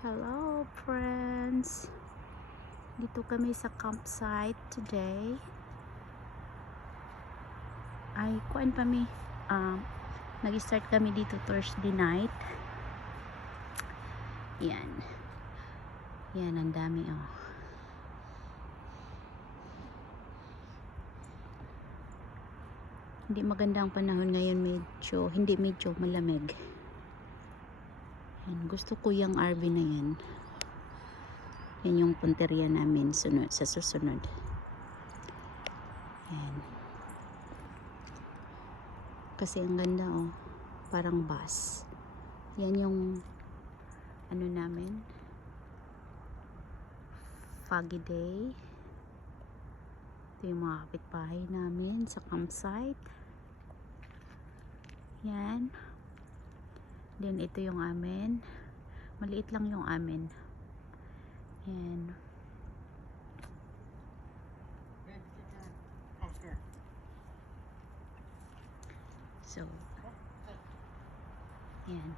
Hello friends, dito kami sa campsite today. Ay kuan kami, nag-start kami dito Thursday night. Yan ang dami hindi maganda ang panahon ngayon, medyo malamig. Yan, gusto ko yung RV na yan yung punteriya namin sa susunod. Yan. Kasi ang ganda parang bus. Yan yung ano namin, foggy day. Ito yung mga kapitbahay namin sa campsite. Yan. Then ito yung amin. Maliit lang yung amin. Yan. So, yan.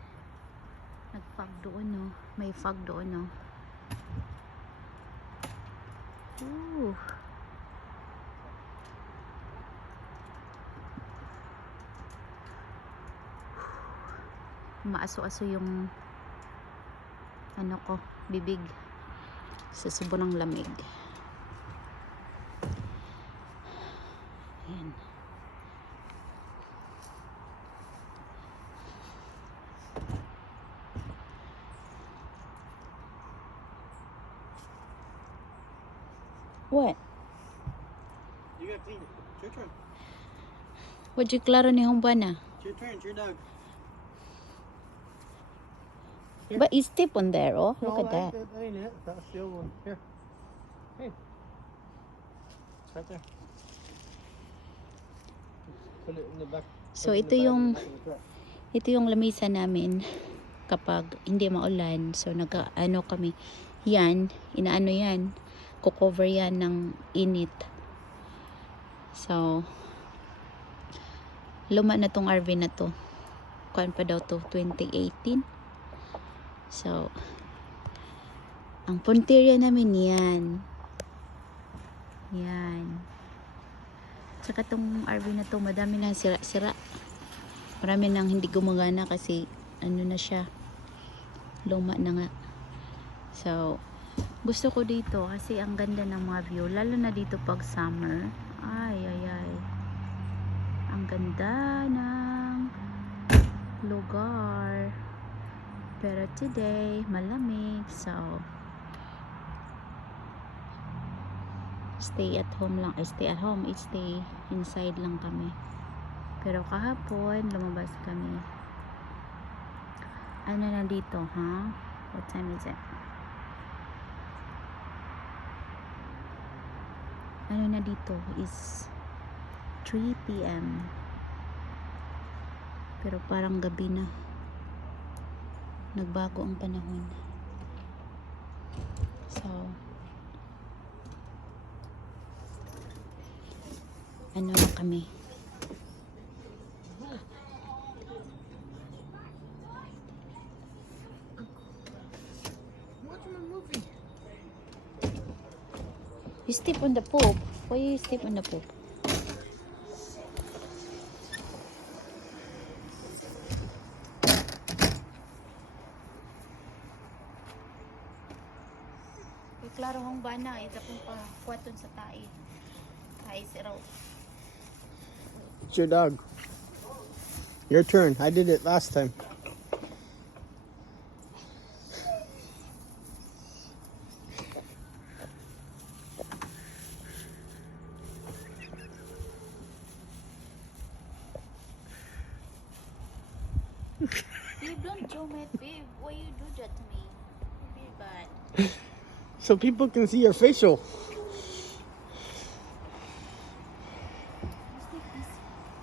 Nag-fog doon, may fog doon, Ooh. Maaso-aso yung bibig sa sobrang lamig. Ayan. What? You got clean. It's your turn. What'd you klaro ni Humbana? It's your turn. It's your dog. But it's deep on there, Look at that. That ain't it. That's the old one. Here. Hey. Right there. Put it in the back. So ito yung lamisa namin kapag hindi maulan. So kami. Yan, inaano yan. Kukover yan ng init. So luma na tong RV na to. Kuan pa daw to 2018. So ang punteriya namin yan. Saka tong RV na to, madami nang sira. Marami nang hindi gumagana kasi na siya, luma na nga. So gusto ko dito kasi ang ganda ng mga view, lalo na dito pag summer. Ay ang ganda ng lugar. Pero today malamig, so stay at home, stay inside lang kami. Pero kahapon lumabas kami. Ano na dito, What time is it? Ano na dito is 3 PM. Pero parang gabi na. Nagbago ang panahon. So ano na kami, Watching a movie. you step on the poop. Why you step on the poop? Klaro hong bana ita pong pangkuaton sa tai siraw. It's your dog. Your turn. I did it last time. Babe, don't joke it, babe. Why you do that to me? Be bad. So people can see your facial.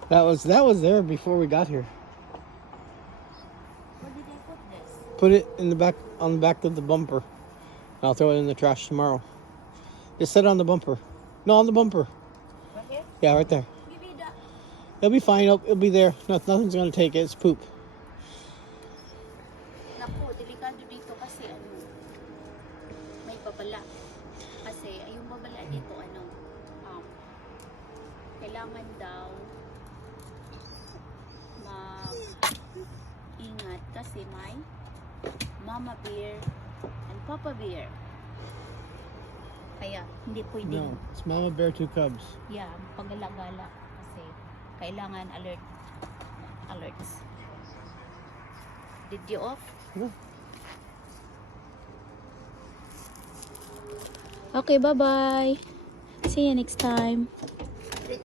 That was there before we got here. Where did I put this? Put it in the back, on the back of the bumper. I'll throw it in the trash tomorrow. Just set it on the bumper. No, on the bumper. Right here? Yeah, right there. Maybe that. It'll be fine. It'll be there. Nothing's gonna take it. It's poop. Na food. delikado dito kasi may babala. Kasi yung babala dito kailangan daw mag-ingat kasi may mama bear and papa bear. Kaya hindi pwedeng No, it's mama bear, 2 cubs. paggalagala kasi kailangan alerts. Did you off? No. Okay, bye-bye. See you next time.